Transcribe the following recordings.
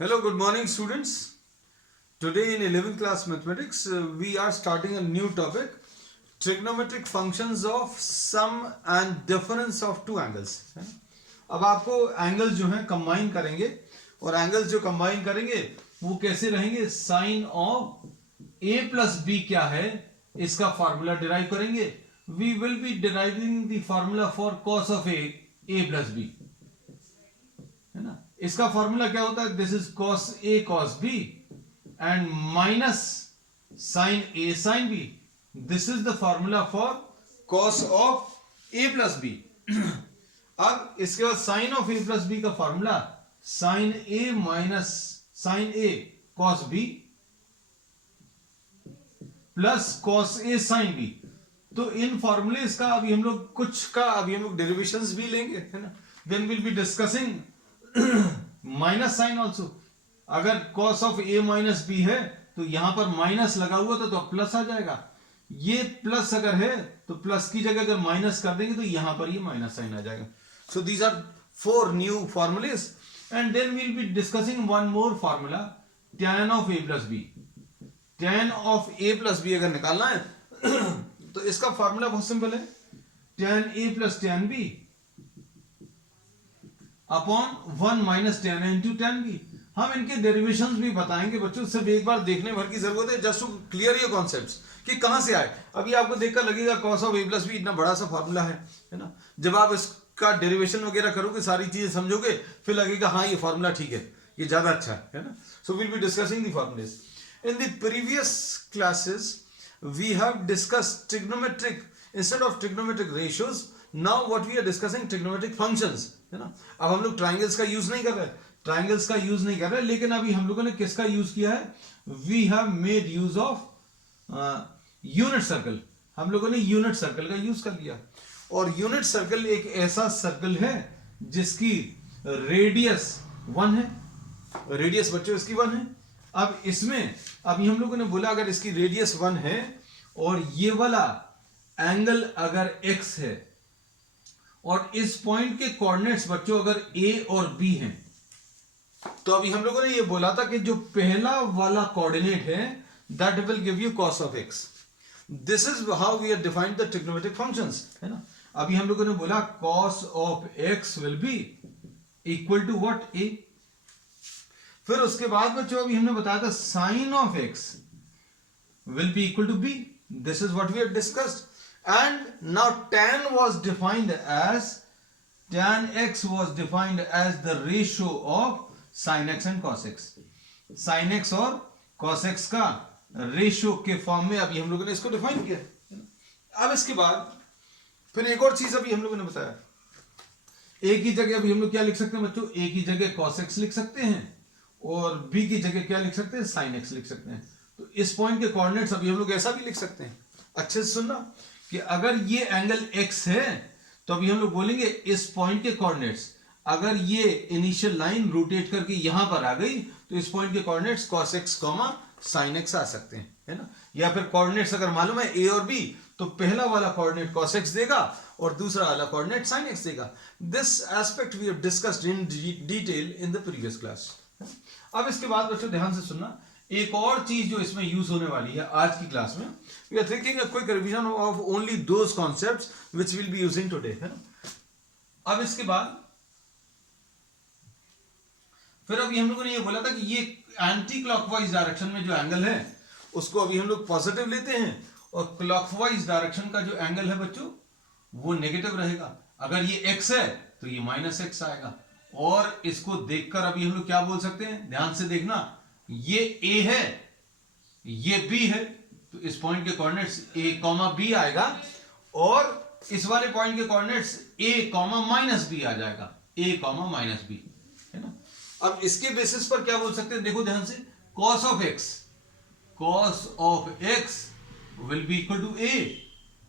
Hello, good morning, students. Today in 11th class mathematics, we are starting a new topic, trigonometric functions of sum and difference of two angles. अब आपको angles जो हैं combine करेंगे और angles जो combine करेंगे वो कैसे रहेंगे, sine of a plus b क्या है इसका फॉर्मूला डिराइव करेंगे. We will be deriving the formula for cos of a plus b, है ना. इसका फॉर्मूला क्या होता है, this is cos a cos b and minus sine a sine b. This is the formula for cos of a plus b. अब इसके बाद sine of a plus b का formula sine a minus sine A cos B plus cos A sine B. तो इन formulas का अभी हम लोग कुछ का अभी हम लोग डेरिवेशंस भी लेंगे, है ना. Then will be discussing minus sine also. अगर cos of a minus b है तो यहां पर माइनस लगा हुआ तो प्लस आ जाएगा. ये प्लस अगर है तो प्लस की जगह अगर माइनस कर देंगे तो यहां पर ये माइनस साइन आ जाएगा. So these are 4 new formulas and then we'll be discussing one more formula, tan of a plus b. tan of a plus b अगर निकालना है तो इसका फॉर्मूला बहुत सिंपल है, tan a plus tan b upon 1 minus tan a into tan b. हम इनके derivations भी बताएंगे बच्चों, सिर्फ एक बार देखने भर की जरूरत है जस्ट टू क्लियर ये कॉन्सेप्ट्स कि कहां से आए. अभी आपको देखकर लगेगा cos of a plus b इतना बड़ा सा फॉर्मूला है ना. जब आप इसका डेरिवेशन वगैरह करोगे, सारी चीजें समझोगे, फिर लगेगा हाँ ये फॉर्मूला ठीक है, ये ज्यादा अच्छा है ना. So will be discussing the formulas. In the previous classes we have discussed trigonometric instead of trigonometric ratios. Now what we are discussing trigonometric functions, है ना. अब हम लोग ट्राइंगल्स का यूज नहीं कर रहे, लेकिन अभी हम लोगों ने किसका यूज किया है, we have made use of unit circle. हम लोगों ने यूनिट सर्कल का यूज कर लिया. और यूनिट सर्कल एक ऐसा सर्कल है जिसकी रेडियस 1 है. रेडियस बच्चों इसकी 1 है. अब इसमें अभी हम लोगों ने बोला अगर इसकी रेडियस 1 है और ये वाला एंगल अगर x है और इस पॉइंट के कोऑर्डिनेट्स बच्चों अगर a और b हैं, तो अभी हम लोगों ने ये बोला था कि जो पहला वाला कोऑर्डिनेट है that will give you cos of x. This is how we are defined the trigonometric functions, है ना. अभी हम लोगों ने बोला cos of x will be equal to what, a. फिर उसके बाद बच्चों अभी हमने बताया था sin of x will be equal to b. This is what we have discussed. And now tan was defined as tan x was defined as the ratio of sin x and cos x. sin x और cos x का ratio के form में अभी हम लोगों ने इसको define किया. अब इसके बाद फिर एक और चीज अभी हम लोगों ने बताया, a की जगह अभी हम लोग क्या लिख सकते हैं बच्चों, a की जगह cos x लिख सकते हैं और b की जगह क्या लिख सकते हैं, sin x लिख सकते हैं. तो इस पॉइंट के कोऑर्डिनेट्स अभी हम लोग ऐसा भी लिख सकते हैं. अच्छे से सुनना कि अगर ये एंगल x है तो अभी हम लोग बोलेंगे इस पॉइंट के कोऑर्डिनेट्स, अगर ये इनिशियल लाइन रोटेट करके यहां पर आ गई तो इस पॉइंट के coordinates cos x, sin x आ सकते हैं, है ना. या फिर कोऑर्डिनेट्स अगर मालूम है a और b तो पहला वाला कोऑर्डिनेट cos x देगा और दूसरा वाला कोऑर्डिनेट sin x देगा. This aspect we have discussed in detail in the previous class. अब इसके बाद बच्चों ध्यान से सुनना, एक और चीज जो इसमें यूज होने वाली है आज की क्लास में, we are thinking a quick revision of only those concepts which will be using today, है ना. अब इसके बाद फिर अभी हम लोगों ने ये बोला था कि ये एंटी क्लॉकवाइज डायरेक्शन में जो एंगल है उसको अभी हम लोग पॉजिटिव लेते हैं और क्लॉकवाइज डायरेक्शन का जो एंगल है बच्चों वो नेगेटिव रहेगा. अगर ये x है तो ये माइनस x आएगा. और इसको देखकर अभी हम लोग क्या बोल सकते हैं, ध्यान से देखना, ये a है ये b है तो इस पॉइंट के कोऑर्डिनेट्स a, b आएगा और इस वाले पॉइंट के कोऑर्डिनेट्स a, माइनस b आ जाएगा, a, माइनस b, है ना. अब इसके बेसिस पर क्या बोल सकते हैं, देखो ध्यान से, cos of x will be equal to a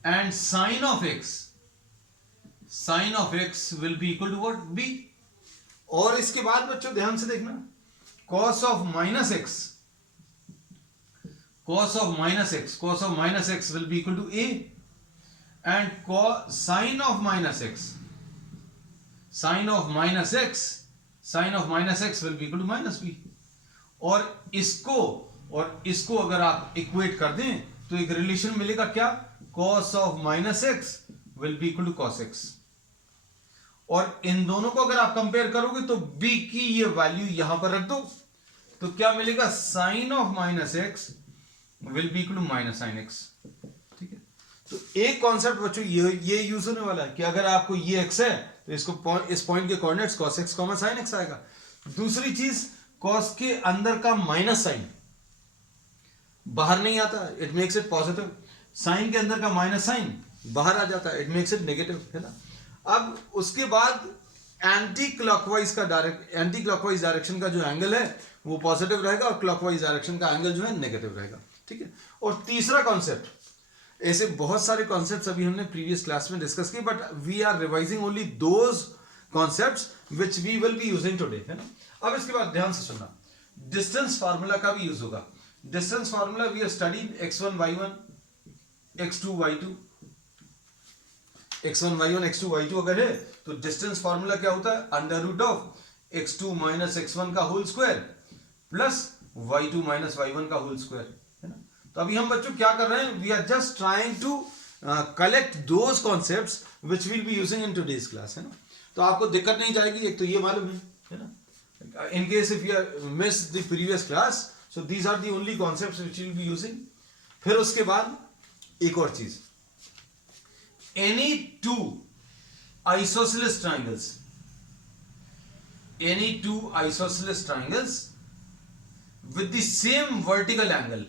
and sin of x will be equal to what, b. और इसके बाद बच्चों ध्यान से देखना, cos of minus x will be equal to a and sin of minus x will be equal to minus b. और इसको अगर आप इक्वेट कर दें तो एक रिलेशन मिलेगा क्या, cos of minus x will be equal to cos x। और इन दोनों को अगर आप कंपेयर करोगे तो b की ये वैल्यू यहां पर रख दो तो क्या मिलेगा, sine of minus x will be equal to minus sine x. ठीक है, तो एक कॉन्सेप्ट बच्चों ये यूज होने वाला है कि अगर आपको ये x है तो इसको इस पॉइंट के coordinates cos x sin x आएगा। दूसरी चीज, cos के अंदर का माइनस साइन बाहर नहीं आता, it makes it positive. Sine के अंदर का माइनस साइन बाहर आ जाता है, इट मेक्स इट नेगेटिव, है ना। अब उसके बाद एंटी क्लॉकवाइज डायरेक्शन का जो एंगल है वो पॉजिटिव रहेगा और क्लॉकवाइज डायरेक्शन का एंगल जो है नेगेटिव रहेगा। ठीक है, और तीसरा कॉन्सेप्ट, ऐसे बहुत सारे कॉन्सेप्ट्स अभी हमने प्रीवियस क्लास में डिस्कस किए, but we are revising only those concepts which we will be using today, है ना। अब इसके बाद ध्यान से सुनना, डिस्टेंस फार्मूला का भी यूज होगा। Distance formula we have studied x1 y1 x2 y2, x1 y1 x2 y2 अगर है तो डिस्टेंस फार्मूला क्या होता है, under root of x2 minus x1 का whole square plus y2 minus y1 का होल स्क्वायर, है ना। तो अभी हम बच्चों क्या कर रहे हैं, we are just trying to collect those concepts which will be using in today's class, है ना। तो आपको दिक्कत नहीं जाएगी, एक तो ये मालूम है ना। In case if you miss the previous class, so these are the only concepts which will be using. फिर उसके बाद एक और चीज, any two isosceles triangles with the same vertical angle,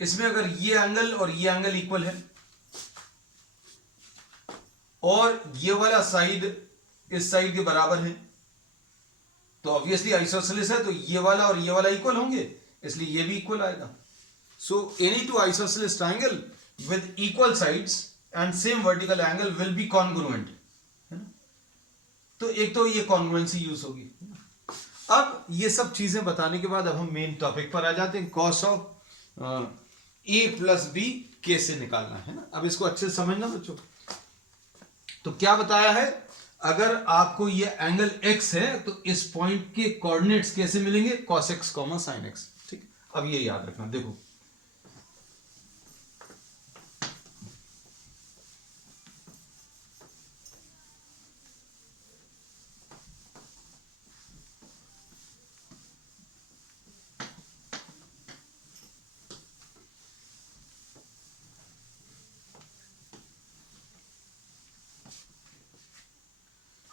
इसमें अगर ये एंगल और ये एंगल इक्वल है और ये वाला साइड इस साइड के बराबर है तो ऑब्वियसली आइसोसेलेस है, तो ये वाला और ये वाला इक्वल होंगे, इसलिए ये भी इक्वल आएगा। So any two isosceles triangle with equal sides and same vertical angle will be congruent, है ना। तो एक तो ये congruency यूज होगी। अब ये सब चीजें बताने के बाद अब हम मेन टॉपिक पर आ जाते हैं, cos of a plus b कैसे निकालना है ना। अब इसको अच्छे से समझना बच्चों। तो क्या बताया है, अगर आपको ये एंगल x है तो इस पॉइंट के कोऑर्डिनेट्स कैसे मिलेंगे, cos x, sin x। ठीक, अब ये याद रखना। देखो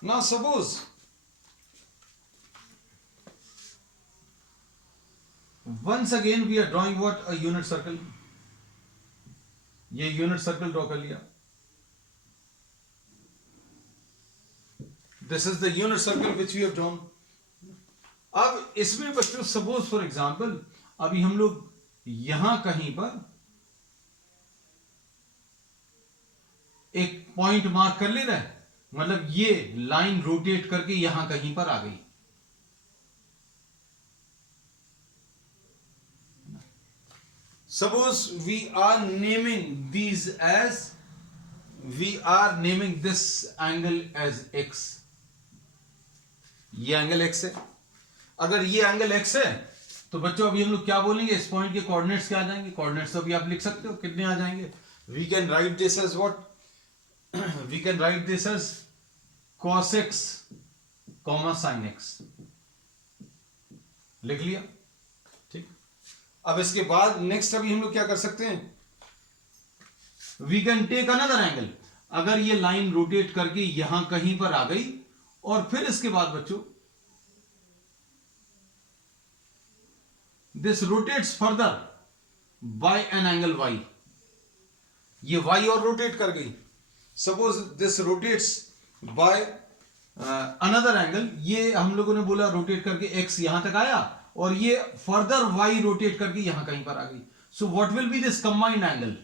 now suppose once again we are drawing what, a unit circle। ये यूनिट सर्कल ड्रॉ कर लिया, this is the unit circle which we have drawn. अब इसमें बच्चों सपोज फॉर एग्जांपल अभी हम लोग यहां कहीं पर एक पॉइंट मार्क कर ले रहे हैं, मतलब ये लाइन रोटेट करके यहां कहीं पर आ गई। Suppose we are naming this angle as x। ये एंगल x है। अगर ये एंगल x है तो बच्चों अभी हम लोग क्या बोलेंगे, इस पॉइंट के कोऑर्डिनेट्स क्या आ जाएंगे, कोऑर्डिनेट्स तो अभी आप लिख सकते हो कितने आ जाएंगे। We can write this as what, we can write this as cos x, sin x, लिख लिया। ठीक, अब इसके बाद नेक्स्ट अभी हम लोग क्या कर सकते हैं, we can take another angle. अगर ये लाइन रोटेट करके यहां कहीं पर आ गई और फिर इसके बाद बच्चों this rotates further bye an angle y, ये y और रोटेट कर गई। Suppose this rotates by another angle, ये हम लोगों ने बोला रोटेट करके x यहां तक आया और ये फर्दर y रोटेट करके यहां कहीं पर आ गई। So what will be this combined angle,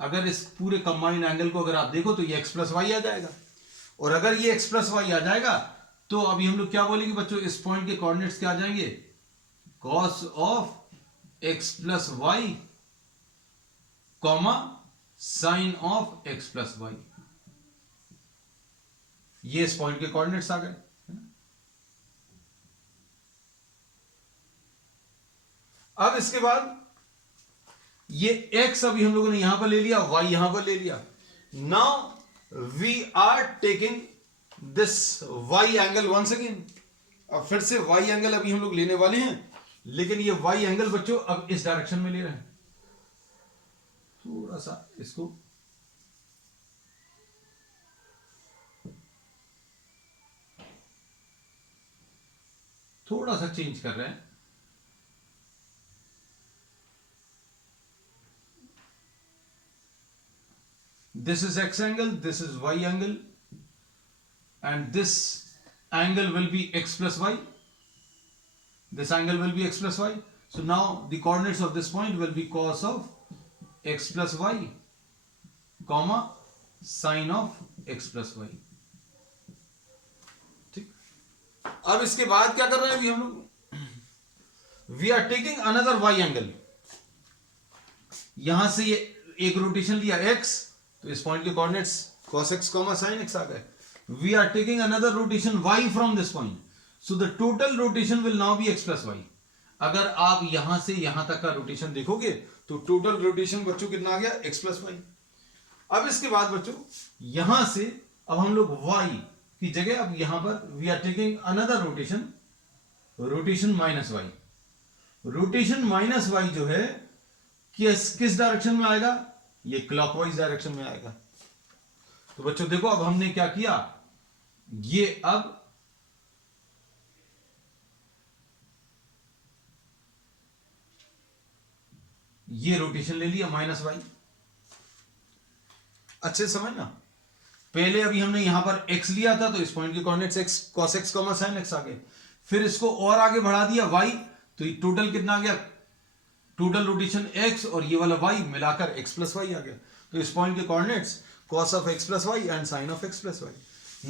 अगर इस पूरे कंबाइंड एंगल को अगर आप देखो तो ये x प्लस वाई आ जाएगा, और अगर ये x प्लस वाई आ जाएगा तो अभी हम लोग क्या बोलेंगे बच्चों, इस पॉइंट के कोऑर्डिनेट्स क्या आ जाएंगे, cos of x plus y comma sine of x plus y. ये इस पॉइंट के कोऑर्डिनेट्स आ गए। अब इसके बाद ये x अभी हम लोगों ने यहां पर ले लिया, y यहां पर ले लिया. Now we are taking this y angle once again. अब फिर से y एंगल अभी हम लोग लेने वाले हैं, लेकिन ये y एंगल बच्चों अब इस डायरेक्शन में ले रहे हैं. थोड़ा सा इसको थोड़ा सा चेंज कर रहे हैं. This is x angle, this is y angle, and this angle will be x plus y. This angle will be x plus y. So now the coordinates of this point will be cos of x plus y, comma sine of x plus y. ठीक. अब इसके बाद क्या कर रहे हैं अभी हम लोग? We are taking another y angle. यहां से ये एक रोटेशन लिया x, तो इस पॉइंट के coordinates cos x, sin x आ गए. We are taking another rotation y from this point. So the total rotation will now be x plus y. अगर आप यहां से यहां तक का रोटेशन देखोगे तो टोटल रोटेशन बच्चों कितना आ गया? x plus y. अब इसके बाद बच्चों यहां से अब हम लोग y की जगह अब यहां पर we are taking another rotation minus y. Rotation minus y जो है किस डायरेक्शन में आएगा? ये क्लॉकवाइज डायरेक्शन में आएगा. तो बच्चों देखो अब हमने क्या किया, ये अब ये रोटेशन ले लिया माइनस वाई. अच्छे समझना. पहले अभी हमने यहां पर x लिया था, तो इस पॉइंट के coordinates x cos x, sin x आ गए. फिर इसको और आगे बढ़ा दिया y, तो ये टोटल कितना आ गया? टोटल रोटेशन x और ये वाला y मिलाकर x प्लस y आ गया. तो इस पॉइंट के coordinates cos of x plus y and sin of x plus y.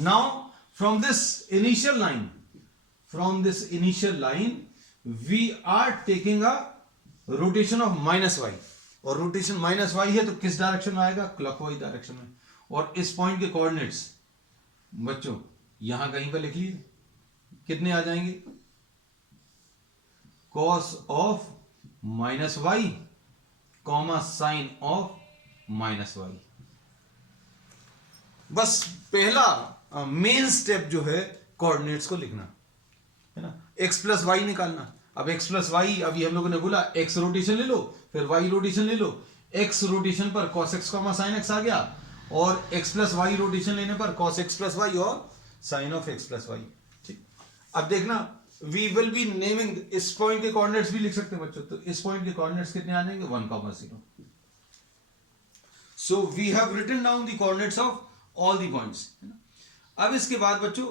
Now from this initial line we are taking a rotation of minus y. और rotation minus y है तो किस direction में आएगा? क्लॉकवाइज डायरेक्शन में. और इस point के कोऑर्डिनेट्स बच्चों यहां कहीं पर लिख लीजिए, कितने आ जाएंगे? cos of minus y comma sine of minus y. बस पहला मेन स्टेप जो है कोऑर्डिनेट्स को लिखना है ना, x प्लस वाई निकालना. अब x प्लस वाई अभी हम लोगों ने बोला x रोटेशन ले लो, फिर y रोटेशन ले लो. x रोटेशन पर cos x comma sign x आ गया, और x प्लस वाई रोटेशन लेने पर cos x प्लस वाई और sine of x plus y. ठीक. अब देखना वी विल बी नेमिंग, इस पॉइंट के कोऑर्डिनेट्स भी लिख सकते हैं बच्चों. तो इस पॉइंट के कोऑर्डिनेट्स कितने आ जाएंगे? 1,0. So we have written down the coordinates of all the points. अब इसके बाद बच्चों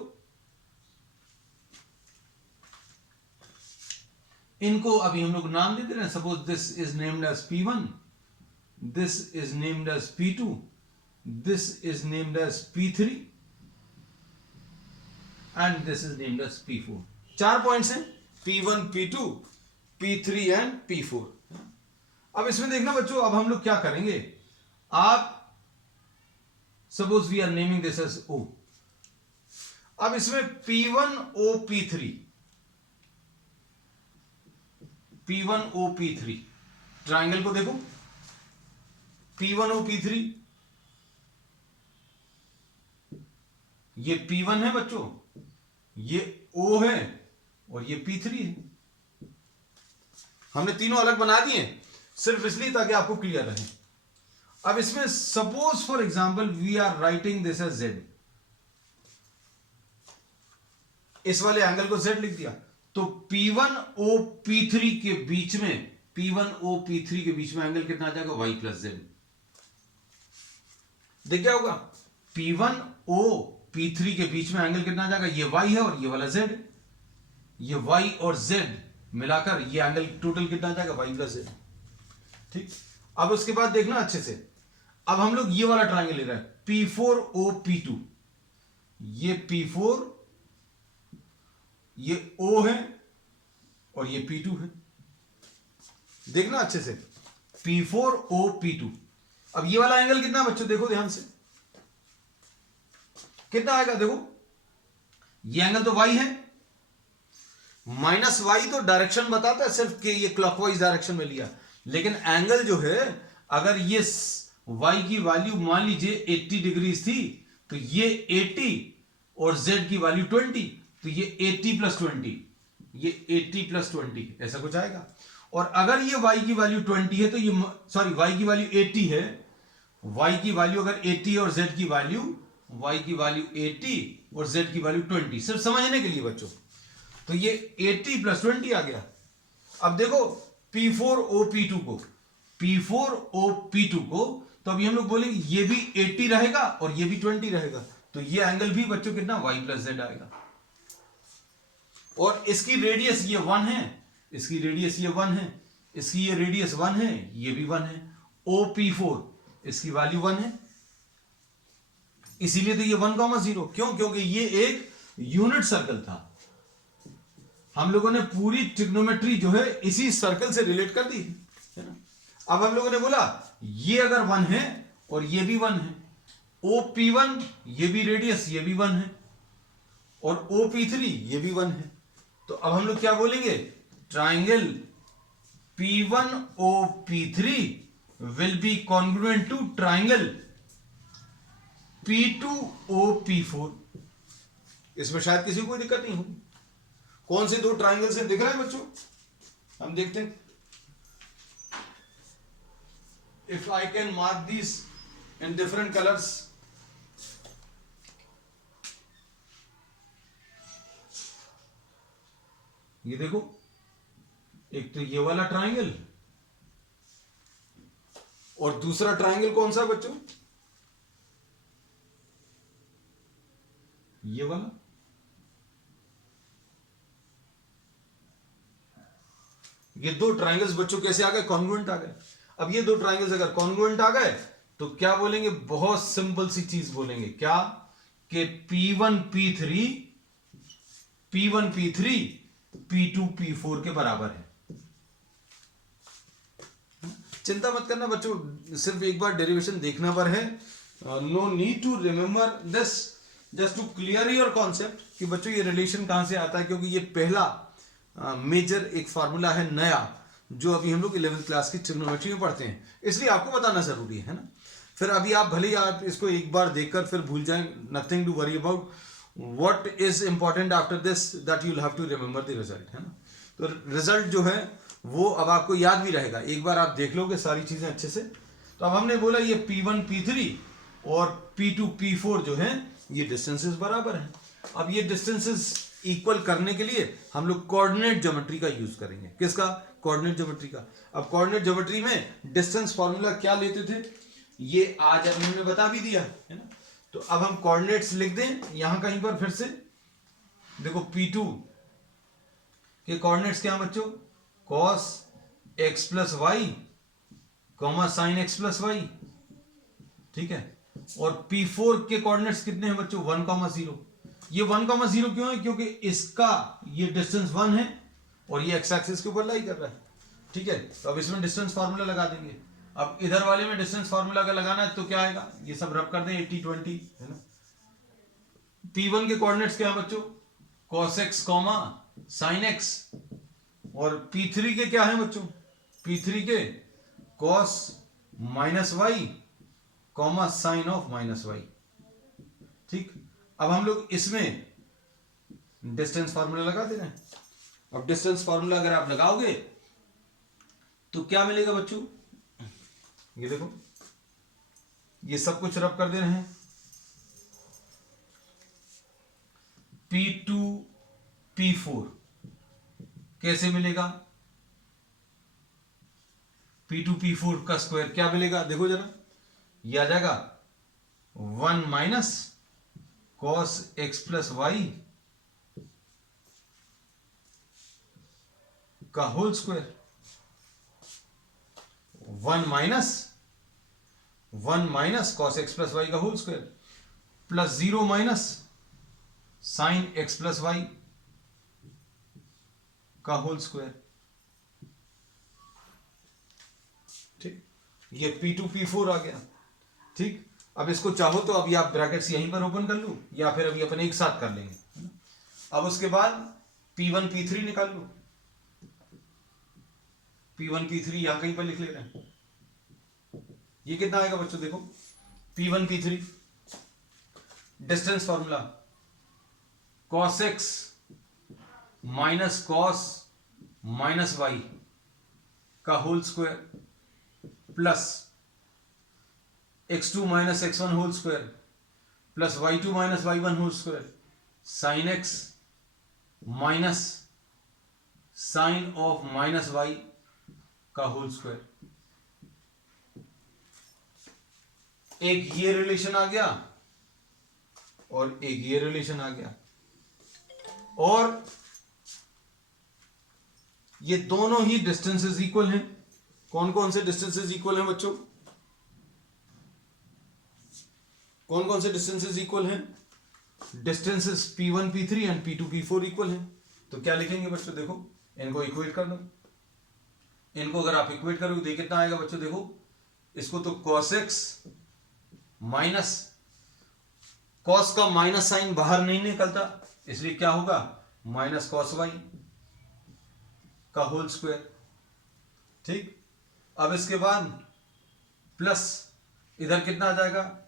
इनको अभी हम लोग नाम दे दे रहे हैं. Suppose this is named as P1, this is named as P2, this is named as P3 and this is named as P4. 4 points हैं, P1, P2, P3 and P4. अब इसमें देखना बच्चों, अब हम लोग क्या करेंगे. आप suppose we are naming this as O. अब इसमें P1O P3, P1O P3 triangle को देखो. P1O P3 ये P1 है बच्चों, ये O है और ये P3 है. हमने तीनों अलग बना दिए सिर्फ इसलिए ताकि आपको क्लियर रहे. अब इसमें suppose for example we are writing this as Z. इस वाले एंगल को Z लिख दिया, तो P1O P3 के बीच में, P1O P3 के बीच में एंगल कितना आ जाएगा? Y plus Z. देख क्या होगा? P1O P3 के बीच में एंगल कितना आ जाएगा? ये Y है और ये वाला Z. ये Y और Z मिलाकर ये एंगल टोटल कितना आ जाएगा? Y plus Z. ठीक. अब उसके बाद देखना अच्छे से. अब हम लोग ये वाला ट्राइंगल ले रहे हैं, P4O P2. ये P4, ये O है और ये P2 है. देखना अच्छे से, P4O P2. अब ये वाला एंगल कितना बच्चों? देखो ध्यान से, कितना आएगा? देखो ये एंगल तो Y है, माइनस वाई तो डायरेक्शन बताता है सिर्फ कि ये क्लॉकवाइज डायरेक्शन में लिया, लेकिन एंगल जो है, अगर ये वाई की वैल्यू मान लीजिए 80 डिग्री थी, तो ये 80 और जेड की वैल्यू 20, तो ये 80 प्लस 20, ये 80 प्लस 20 ऐसा कुछ आएगा। और अगर ये y की वैल्यू 20 है तो ये, सॉरी y की वैल्यू 80 है, y की वैल्यू अगर 80 और z की वैल्यू, y की वैल्यू 80 और z की वैल्यू 20, सिर्फ समझने के लिए बच्चों, तो ये 80 प्लस 20 आ गया। अब देखो P4OP2 को, P4OP2 को, तो अभी हम लोग बोलेंगे ये भी 80 रहेगा और ये भी 20 रहेगा, तो ये एंगल भी बच्चों कितना y प्लस z आएगा। और इसकी रेडियस ये 1 है, इसकी रेडियस ये 1 है, इसकी ये रेडियस 1 है, ये भी 1 है। OP4 इसकी वैल्यू 1 है, इसीलिए तो ये 1,0। क्यों? क्योंकि ये एक यूनिट सर्कल था, हम लोगों ने पूरी ट्रिग्नोमेट्री जो है इसी सर्कल से रिलेट कर दी है ना। अब हम लोगों ने बोला ये अगर 1 है और ये भी 1 है, OP1 ये भी रेडियस ये भी 1 है, और OP3 ये भी 1 है, तो अब हम लोग क्या बोलेंगे, triangle P1OP3 will be congruent to triangle P2OP4। इसमें शायद किसी को कोई दिक्कत नहीं होगी। कौन से दो ट्राइंगल से दिख रहे हैं बच्चों, हम देखते हैं। If I can mark this in different colours, ये देखो, एक तो ये वाला ट्राइंगल और दूसरा ट्राइंगल कौन सा बच्चों, ये वाला। ये दो ट्राइंगल्स बच्चों कैसे आ गए, कॉन्ग्रुएंट आ गए। अब ये दो ट्राइंगल्स अगर कॉन्ग्रुएंट आ गए तो क्या बोलेंगे, बहुत सिंपल सी चीज बोलेंगे, क्या कि P1P3 P2P4 के बराबर है। चिंता मत करना बच्चों, सिर्फ एक बार डेरिवेशन देखना पर है, no need to remember this, just to clear your concept कि बच्चों ये रिलेशन कहां से आता है, क्योंकि ये पहला मेजर एक फार्मूला है नया जो अभी हम लोग 11th क्लास की ट्रिग्नोमेट्री में पढ़ते हैं, इसलिए आपको बताना जरूरी है ना। फिर अभी आप भले ही आप इसको एक बार देखकर फिर भूल जाएं, nothing to worry about, what is important after this that you will have to remember the result, है ना। तो रिजल्ट जो है वो अब आपको याद भी रहेगा, एक बार आप देख लोगे सारी चीजें अच्छे से। तो अब हमने बोला ये P1P3 और P2P4 जो है ये डिस्टेंसेस बराबर हैं। अब ये डिस्टेंसेस इक्वल करने के लिए हम लोग कोऑर्डिनेट ज्योमेट्री का यूज करेंगे। किसका? कोऑर्डिनेट ज्योमेट्री का। अब कोऑर्डिनेट ज्योमेट्री में डिस्टेंस फॉर्मूला क्या लेते थे ये आज अब हमने बता भी दिया है ना। तो अब हम कोऑर्डिनेट्स लिख दें यहां कहीं पर, फिर से देखो P2 के कोऑर्डिनेट्स क्या हैं बच्चों, cos x plus y comma sine x plus y, ठीक है। और P4 के कोऑर्डिनेट्स कितने हैं बच्चों, 1,0। ये 1,0 क्यों है, क्योंकि इसका ये डिस्टेंस 1 है और ये एक्स एक्सिस के ऊपर लाई कर रहा है, ठीक है। तो अब इसमें डिस्टेंस फार्मूला लगा देंगे। अब इधर वाले में डिस्टेंस फार्मूला अगर लगाना है तो क्या आएगा, ये सब रब कर दें, 80-20 है ना। P1 के कोऑर्डिनेट्स क्या है बच्चों, cos x comma sign x, और P3 के क्या है बच्चों, P3 के cos minus y comma sine of minus y, ठीक। अब हम लोग इसमें डिस्टेंस फार्मूला लगा दे रहे हैं। अब डिस्टेंस फार्मूला अगर आप लगाओगे तो क्या मिलेगा बच्चों, ये देखो, ये सब कुछ रब कर दे रहे हैं। P2P4 कैसे मिलेगा, P2P4 का स्क्वायर क्या मिलेगा, देखो जरा, ये आ जाएगा 1 minus cos x plus y का whole square, 1 minus cos x plus y का whole square, plus 0 minus sine x plus y का होल स्क्वायर, ठीक। ये P2P4 आ गया, ठीक। अब इसको चाहो तो अभी आप ब्रैकेट्स यहीं पर ओपन कर लो, या फिर अभी अपन एक साथ कर लेंगे। अब उसके बाद P1 P3 निकाल लो, P1 P3 यहां कहीं पर लिख ले रहे हैं। ये कितना आएगा बच्चों, देखो P1 P3 distance formula cos x minus cos minus y का whole square plus x2 minus x1 whole square plus y2 minus y1 whole square sine x minus sine of minus y का whole square. एक ये relation आ गया और एक ये relation आ गया, और ये दोनों ही डिस्टेंसेस इक्वल हैं। कौन कौन से डिस्टेंसेस इक्वल हैं बच्चों, कौन कौन से डिस्टेंसेस इक्वल हैं? Distances P1 P3 and P2 P4 equal हैं। तो क्या लिखेंगे बच्चों, देखो इनको इक्वेट कर दो। इनको अगर आप इक्वेट करोगे तो कितना आएगा बच्चों, देखो इसको तो cos x माइनस cos का माइनस साइन बाहर नहीं निकलता, इसलिए क्या होगा माइनस cos y का होल स्क्वायर। ठीक, अब इसके बाद प्लस इधर कितना आ जाएगा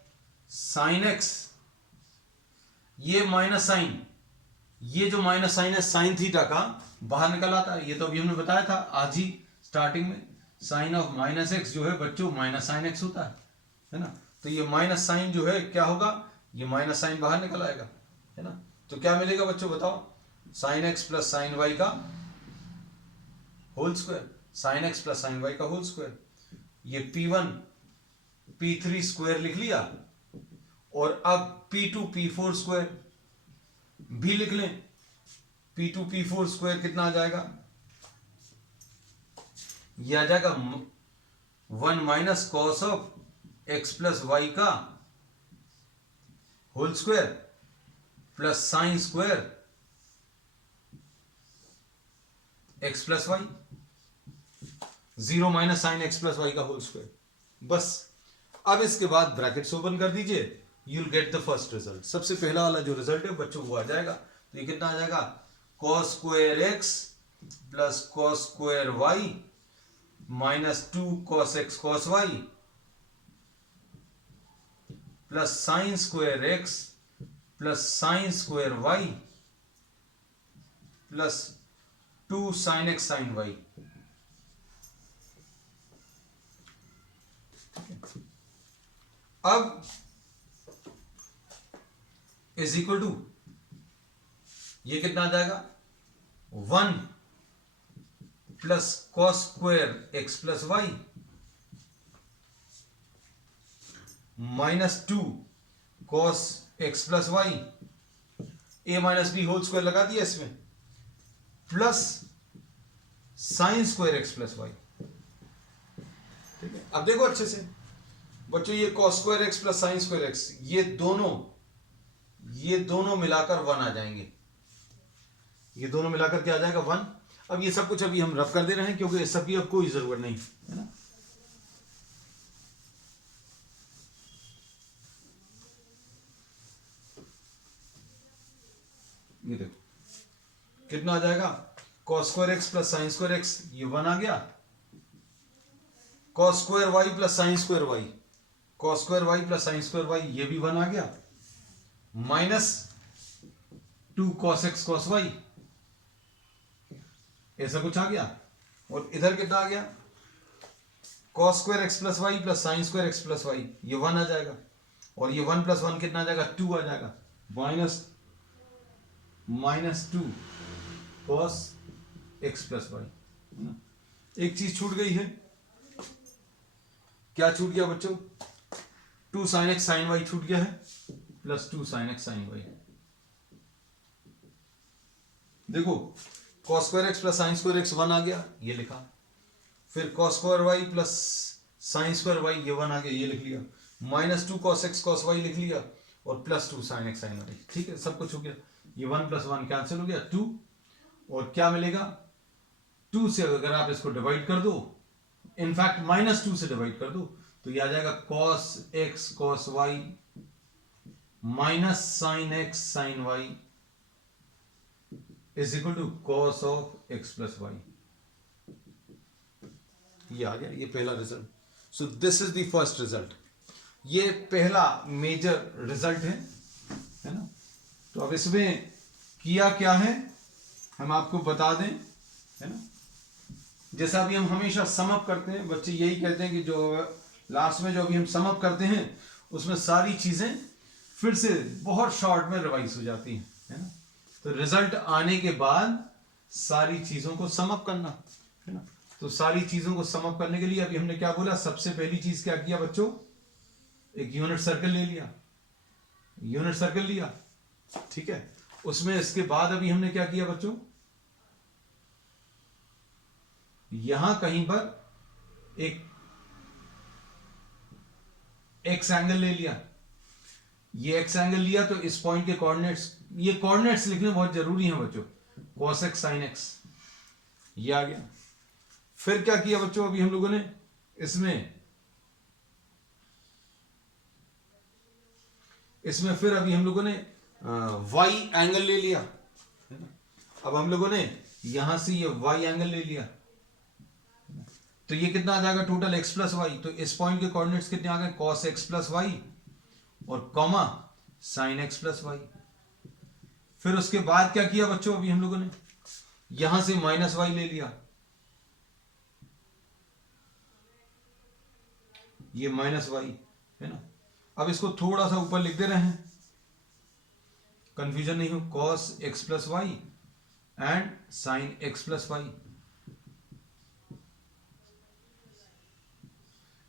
साइन x, ये माइनस साइन, ये जो माइनस साइन है साइन थीटा का बाहर निकल आता है। ये तो अभी हमने बताया था आज ही स्टार्टिंग में, साइन ऑफ माइनस एक्स जो है बच्चों माइनस साइन एक्स होता है ना। तो ये माइनस साइन जो है क्या होगा, ये माइनस साइन बाहर निकल आएगा, है ना। तो क्या मिलेगा बच्चों बताओ, sine x plus sine y का whole square, sine x plus sine y का होल स्क्वायर। ये P1 P3 स्क्वायर लिख लिया, और अब P2 P4 स्क्वायर भी लिख लें। P2 P4 स्क्वायर कितना आ जाएगा, यह आ जाएगा 1 minus cos of x plus y का whole square plus sine square x plus y, 0 minus sine x plus y का होल स्क्वायर। बस अब इसके बाद ब्रैकेट्स ओपन कर दीजिए, you will get the first result. सबसे पहला वाला जो रिजल्ट है बच्चों वो आ जाएगा, तो ये कितना आ जाएगा cos square x plus cos square y minus 2 cos x cos y plus sine square x plus sine square y plus 2 sin x sin y। अब इज इक्वल टू ये कितना आ जाएगा 1 plus cos square x plus y minus 2 cos x plus y, a minus b whole square लगा दिया इसमें, plus sine square x plus y. ठीक है, अब देखो अच्छे से बच्चों, ये cos square x plus sine square x, ये दोनों मिलाकर 1 आ जाएंगे। ये दोनों मिलाकर क्या आ जाएगा 1। अब ये सब कुछ अभी हम रफ कर दे रहे हैं क्योंकि इस सब की अब कोई जरूरत नहीं है ना। ये देखो कितना आ जाएगा cos square x plus sine square x, ये 1 आ गया। Cos square y plus sine square y, cos square y plus sine square y, ये भी 1 आ गया। Minus 2 cos x cos y, ऐसा कुछ आ गया। और इधर कितना आ गया cos square x plus y plus sine square x plus y, ये 1 आ जाएगा। और ये 1 प्लस 1 कितना आ जाएगा 2 आ जाएगा। Minus 2 cos x plus y. एक चीज छूट गई है, क्या छूट गया बच्चों, 2 साइन एक्स साइन वाई छूट गया है, plus 2 sine x sine y. देखो cos square x plus sine square x 1 आ गया, ये लिखा। फिर cos square y plus sine square y, ये 1 आ गया, ये लिख लिया। Minus 2 cos x cos y लिख लिया, और plus 2 sine x sine y. ठीक है, सब कुछ हो गया। ये 1 प्लस 1 कैंसिल हो गया 2, और क्या मिलेगा 2 से अगर आप इसको डिवाइड कर दो, इनफैक्ट माइनस 2 से डिवाइड कर दो, तो ये आ जाएगा cos x cos y minus sine x sine y is equal to cos of x plus y. ये आ गया, ये पहला result. So this is the first result, ये पहला मेजर रिजल्ट है ना। तो अब इसमें किया क्या है हम आपको बता दें, है ना। जैसा अभी हम हमेशा सम अप करते हैं, बच्चे यही कहते हैं कि जो लास्ट में जो अभी हम सम अप करते हैं उसमें सारी चीजें फिर से बहुत शॉर्ट में रिवाइज हो जाती हैं, है ना। तो रिजल्ट आने के बाद सारी चीजों को सम अप करना, है ना। तो सारी चीजों को सम अप करने के लिए अभी हमने क्या बोला, सबसे पहली चीज क्या किया बच्चों, एक यूनिट सर्कल ले लिया, यूनिट सर्कल लिया, ठीक है। उसमें इसके बाद अभी हमने क्या किया बच्चों, यहां कहीं पर एक एक्स एंगल ले लिया, ये एक्स एंगल लिया तो इस पॉइंट के कोऑर्डिनेट्स, ये कोऑर्डिनेट्स लिखने बहुत जरूरी हैं बच्चों, cos x sin x, ये आ गया। फिर क्या किया बच्चों अभी हम लोगों ने, इसमें फिर अभी हम लोगों ने y एंगल ले लिया, है ना। अब हम लोगों ने यहां से ये y एंगल ले लिया, तो ये कितना आ जाएगा टोटल x प्लस वाई। तो इस पॉइंट के कोऑर्डिनेट्स कितने आ गए, cos x प्लस वाई और comma sin x plus y. फिर उसके बाद क्या किया बच्चों अभी हम लोगों ने, यहां से माइनस वाई ले लिया, ये माइनस वाई, है ना। अब इसको थोड़ा सा ऊपर लिख दे रहे हैं, कंफ्यूजन नहीं हो, cos x plus y and sin x plus y.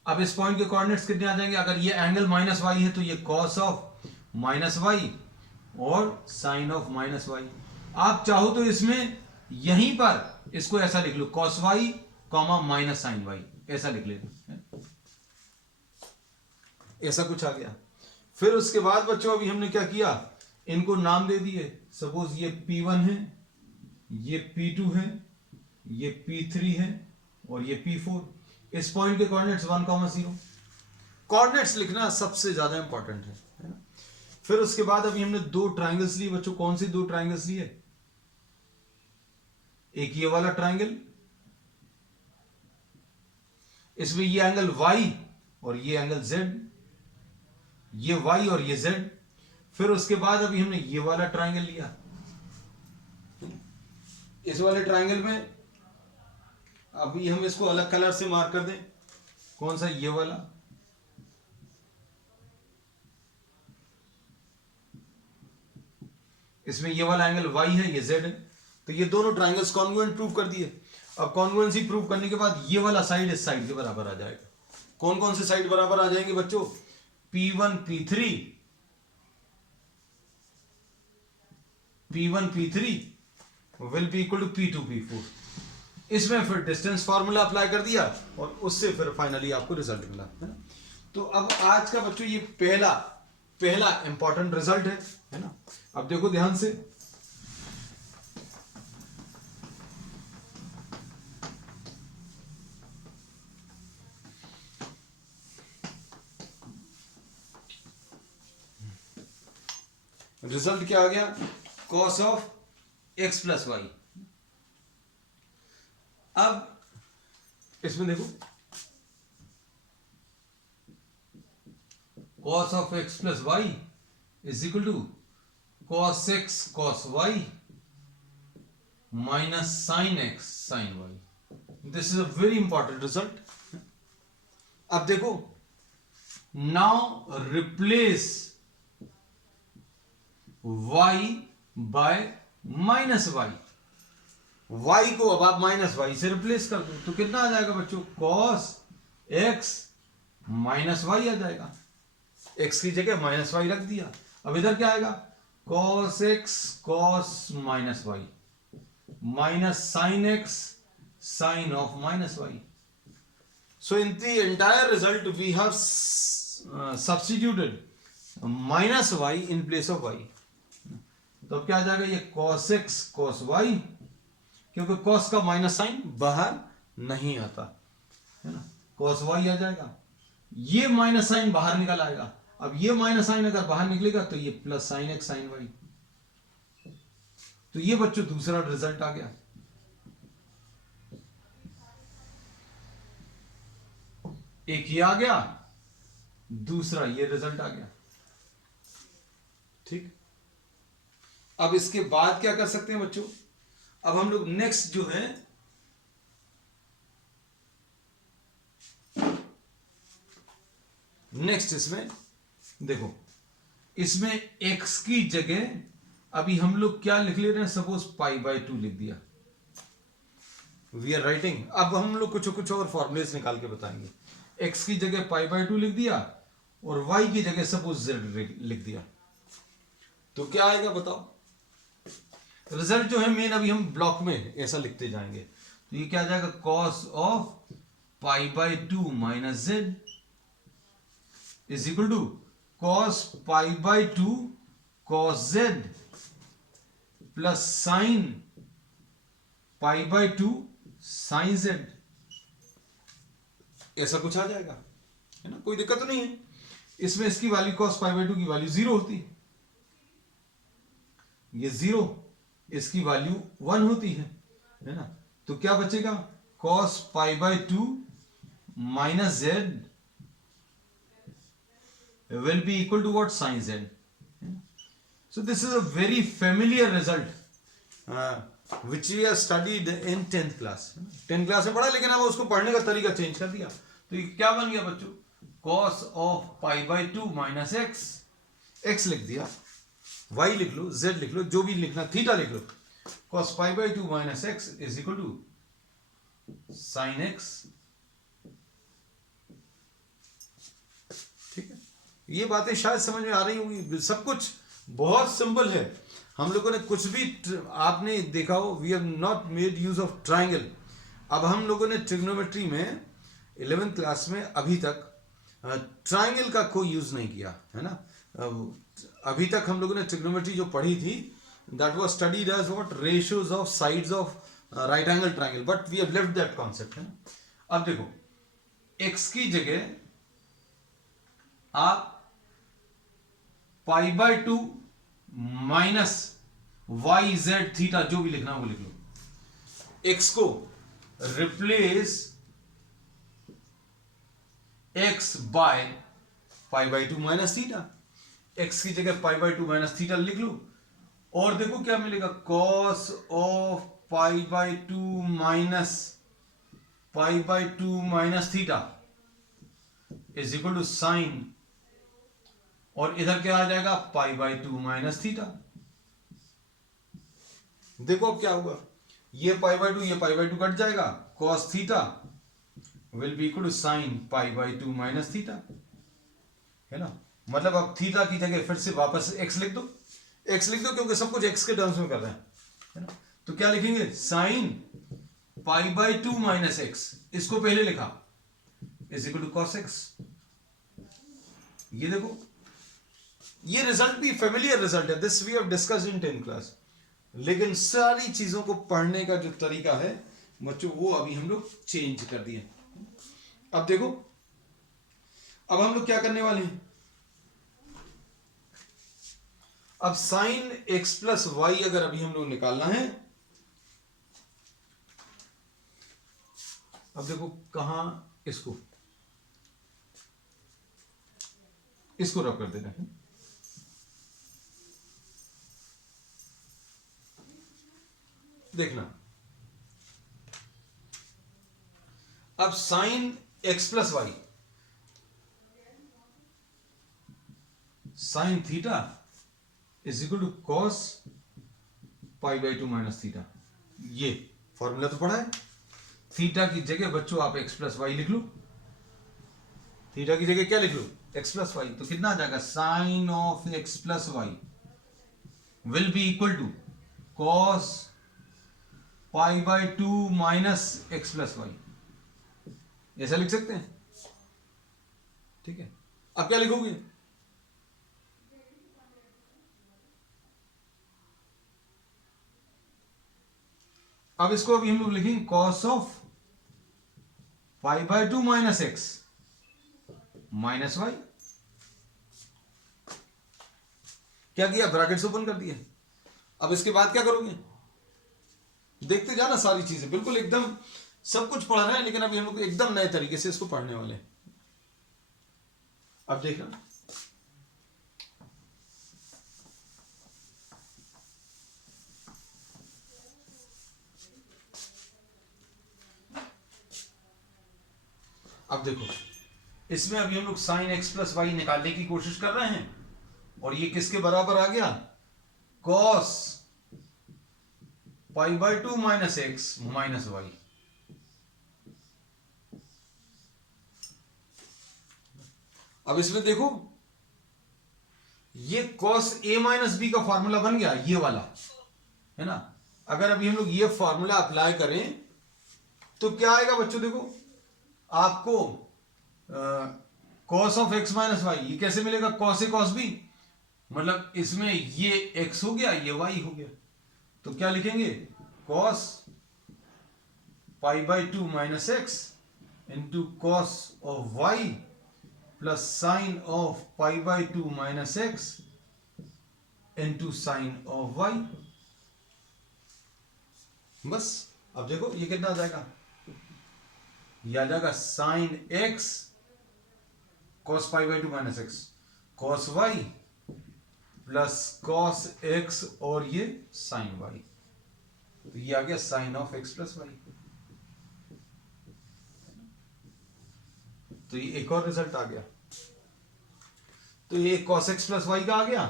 अब इस पॉइंट के कोऑर्डिनेट्स कितने आ जाएंगे, अगर ये एंगल माइनस वाई है तो ये cos ऑफ माइनस वाई और sin ऑफ माइनस वाई। आप चाहो तो इसमें यहीं पर इसको ऐसा लिख लो, cos y comma minus sine y, ऐसा लिख लेना, ऐसा कुछ आ गया। फिर उसके बाद बच्चों अभी हमने क्या किया, इनको नाम दे दिए, सपोज ये P1 है, ये P2 है, ये P3 है और ये P4। इस पॉइंट के कोऑर्डिनेट्स 1,0, कोऑर्डिनेट्स लिखना सबसे ज्यादा इंपॉर्टेंट है ना। फिर उसके बाद अभी हमने दो ट्राइंगल्स लिए बच्चों, कौन से दो ट्राइंगल्स लिए, एक ये वाला ट्राइंगल, इसमें ये एंगल y और ये एंगल z, ये y और ये z। फिर उसके बाद अभी हमने ये वाला ट्राइंगल लिया, इस वाले ट्राइंगल में अभी हम इसको अलग कलर से मार्क कर दें, कौन सा, ये वाला, इसमें ये वाला एंगल y है, ये z है। तो ये दोनों ट्राइंगल्स कॉन्ग्रुएंट प्रूव कर दिए। अब कॉन्ग्रुएंसी प्रूव करने के बाद ये वाला साइड इस साइड के बराबर आ जाएगा। कौन कौन से साइड बराबर आ जाएंगे बच्चों, P1 P3 will be equal to P2 P4। इसमें फिर डिस्टेंस फार्मूला अप्लाई कर दिया और उससे फिर फाइनली आपको रिजल्ट मिला, है ना। तो अब आज का बच्चों ये पहला इंपॉर्टेंट रिजल्ट है ना। अब देखो ध्यान से, रिजल्ट क्या आ गया, cos of x plus y. अब इसमें देखो, cos of x plus y is equal to cos x cos y minus sin x sin y। This is a very important result. अब देखो, now replace y by minus y, y को अब आप minus Y से replace कर दो तो कितना आ जाएगा बच्चों, cos x माइनस वाई आ जाएगा। x की जगह माइनस वाई रख दिया। अब इधर क्या आएगा, cos x cos minus y minus sin x sin of minus y. So in the entire result we have substituted minus y in place of y. तो क्या आ जाएगा, ये cos x cos y, क्योंकि cos का minus sine बाहर नहीं आता, है ना, cos y आ जाएगा। ये माइनस साइन बाहर निकल आएगा। अब ये माइनस साइन अगर बाहर निकलेगा तो ये plus sine x sine y। तो ये बच्चों दूसरा रिजल्ट आ गया। एक ये आ गया, दूसरा ये रिजल्ट आ गया। ठीक, अब इसके बाद क्या कर सकते हैं बच्चों? अब हम लोग नेक्स्ट जो है नेक्स्ट इसमें देखो, इसमें x की जगह अभी हम लोग क्या लिख ले रहे हैं? सपोज π/2 लिख दिया, वी आर राइटिंग। अब हम लोग कुछ कुछ और फॉर्मूलेस निकाल के बताएंगे। x की जगह π/2 लिख दिया और y की जगह सपोज z लिख दिया, तो क्या आएगा बताओ? रिजल्ट जो है मेन अभी हम ब्लॉक में ऐसा लिखते जाएंगे। तो ये क्या आ जाएगा? cos of π/2 minus z is equal to cos π/2 cos z plus sine π/2 sine z। ऐसा कुछ आ जाएगा, है ना? कोई दिक्कत तो नहीं है इसमें। इसकी वैल्यू cos π/2 की वैल्यू 0 होती है, ये 0, इसकी वैल्यू 1 होती है ना? तो क्या बचेगा? cos π/2 minus z will be equal to what? Sin z. So this is a very familiar result which we have studied in 10th class. 10th class में पढ़ा, लेकिन अब उसको पढ़ने का तरीका चेंज कर दिया। तो ये क्या बन गया बच्चों? cos of π/2 माइनस x लिख दिया, y लिख लो, z लिख लो, जो भी लिखना, थीटा लिख लो। cos π/2 minus x is equal to sin x। ठीक है, ये बातें शायद समझ में आ रही होंगी। सब कुछ बहुत सिंपल है। हम लोगों ने कुछ भी आपने देखा हो, we have not made use of triangle. अब हम लोगों ने ट्रिग्नोमेट्री में 11th क्लास में अभी तक ट्राइंगल का कोई यूज नहीं किया, है ना? अभी तक हम लोगों ने ट्रिग्नोमेट्री जो पढ़ी थी, that was studied as what? Ratios of sides of right angle triangle, but we have left that concept, है ना? अब देखो, x की जगह आप π/2 माइनस वाई जेड थीटा जो भी लिखना हो वो लिख लो। x को replace x by π/2 minus theta. x की जगह π/2 माइनस थीटा लिख लो और देखो क्या मिलेगा? cos of π/2 minus π/2 minus theta is equal to sine, और इधर क्या आ जाएगा? π/2 माइनस थीटा। देखो अब क्या होगा? ये π/2 ये π/2 कट जाएगा, cos theta will be equal to sine π/2 minus theta, है ना? मतलब अब थीटा की जगह फिर से वापस x लिख दो, x लिख दो क्योंकि सब कुछ x के टर्म्स में कर रहे हैं, है ना? तो क्या लिखेंगे? साइन π/2 माइनस x, इसको पहले लिखा, is equal to cos x। ये देखो, ये रिजल्ट भी फेमिलियर रिजल्ट है, this we have discussed in 10th class. लेकिन सारी चीजों को पढ़ने का जो तरीका है बच्चों, वो अभी हम लोग चेंज कर दिए। अब देखो, अब हम लोग क्या करने वाले हैं? अब साइन x प्लस वाई अगर अभी हम लोग निकालना है, अब देखो कहां, इसको रब कर देना है। देखना, अब sine x plus y, sine theta is equal to cos π/2 minus theta. ये फॉर्मूला तो पढ़ा है। थीटा की जगह बच्चों आप x प्लस वाई लिख लो, थीटा की जगह क्या लिख लो? x plus y. तो कितना आ जाएगा? Sine of x plus y will be equal to cos π/2 minus x plus y. ऐसा लिख सकते हैं, ठीक है? अब क्या लिखोगे? अब इसको अभी हम लोग लिखेंगे cos of π/2 minus x minus y. क्या किया? ब्रैकेट्स ओपन कर दिए। अब इसके बाद क्या करोगे, देखते जाना सारी चीजें, बिल्कुल एकदम सब कुछ पढ़ रहे हैं, लेकिन अभी हम लोग एकदम नए तरीके से इसको पढ़ने वाले हैं। अब देखना, अब देखो इसमें अभी हम लोग साइन एक्स प्लस वाई निकालने की कोशिश कर रहे हैं, और ये किसके बराबर आ गया, cos pi by 2 minus x minus y. अब इसमें देखो ये कॉस ए माइनस बी का फॉर्मूला बन गया, ये वाला है ना। अगर अभी हम लोग ये फॉर्मूला अप्लाई करें तो क्या आएगा बच्चों, देखो आपको cos of x minus y, ये कैसे मिलेगा, कॉस ए कॉस बी, मतलब इसमें ये एक्स हो गया ये वाई हो गया, तो क्या लिखेंगे, cos pi by 2 minus x into cos of y plus sine of pi by 2 minus x into sine of y. बस अब देखो ये कितना आ जाएगा, ये आ जाएगा sine x cos pi by 2 minus x cos y plus cos x और ये साइन वाई, तो ये आ गया sine of x plus y. तो ये एक और रिजल्ट आ गया, तो ये कॉस एक्स प्लस वाई का आ गया,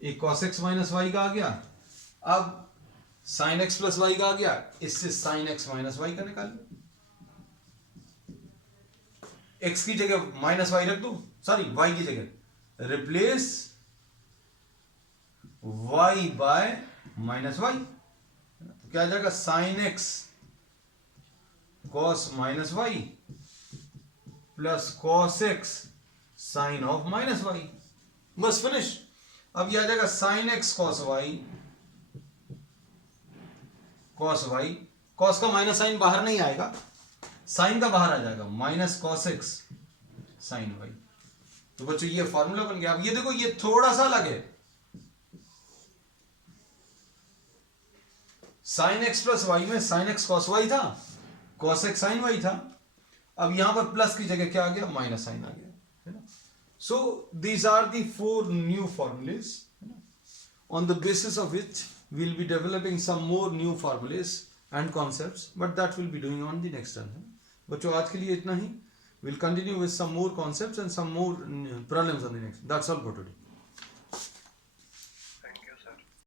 एक कॉस एक्स माइनस वाई का आ गया, अब साइन एक्स प्लस वाई का आ गया, इससे साइन एक्स माइनस वाई का निकाल लो, एक्स की जगह माइनस वाई रख दो, सॉरी वाई की जगह replace y by minus y, तो क्या आ जाएगा, sine x cos minus y plus cos x sine of minus y, बस फिनिश। अब ये आ जाएगा sine x cos y cos y, cos का माइनस साइन बाहर नहीं आएगा, साइन का बाहर आ जाएगा, minus cos x sine y. तो बच्चों ये फॉर्मूला बन गया। अब ये देखो ये थोड़ा सा अलग है, साइन एक्स प्लस वाई में साइन एक्स कॉस वाई था, कॉस एक्स साइन वाई था, अब यहां पर प्लस की जगह क्या आ गया, माइनस साइन आ गया, है ना। So these are the 4 new formulae, on the basis of which we'll be developing some more new formulas and concepts, but that will be doing on the next term. बच्चों आज के लिए इतना ही, we'll continue with some more concepts and some more problems on the next. That's all for today.